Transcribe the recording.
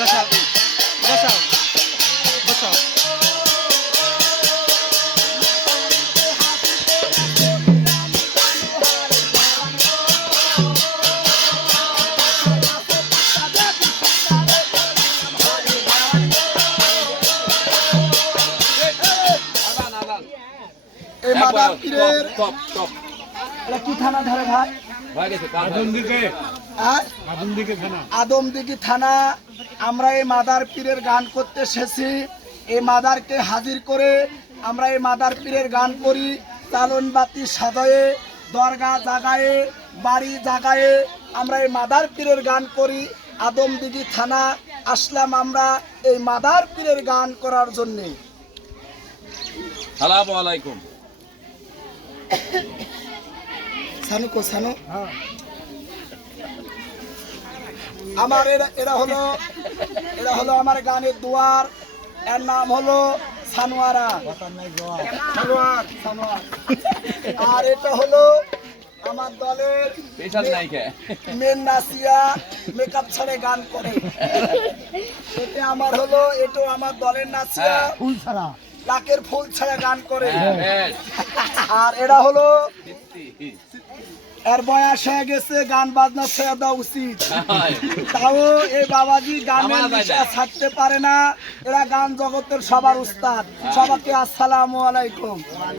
बचाओ बचाओ बचाओ এই মাদার পীরের এটা কি থানা ধরে ভাই ভাই গেছে কার দিকে আদমদিঘি থানা। আমরা এই মাদার পীরের গান করতে এসেছি। এই মাদারকে হাজির করে আমরা এই মাদার পীরের গান করি। চালন বাতি সাজায়ে দরগা জাগায়ে বাড়ি জাগায়ে আমরা এই মাদার পীরের গান করি। আদমদিঘি থানা আসলাম আমরা এই মাদার পীরের গান করার জন্যে। সালামু আলাইকুম। সানু। কো সানু আমার এরা এরা হলো এরা হলো আমার গানের দুয়ার। এর নাম হলো সানোয়ারা। আর এটা হলো আমার দলের পেশাল নাই কে মেন নাসিয়া মেকআপ ছাড়ে গান করে। এটা আমার হলো এটা আমার দলের নাসিয়া হ্যাঁ। ফুল ছাড়া। লাকের ফুল ছাড়া গান করে। হ্যাঁ আর এরা হলো এর বয়স হয়ে গেছে গান বাজনা ছেড়ে দেওয়া উচিত। তাও এই বাবাজি গানের নেশা ছাড়তে পারে না। এরা গান জগতের সবার উস্তাদ। সবাইকে আসসালামু আলাইকুম।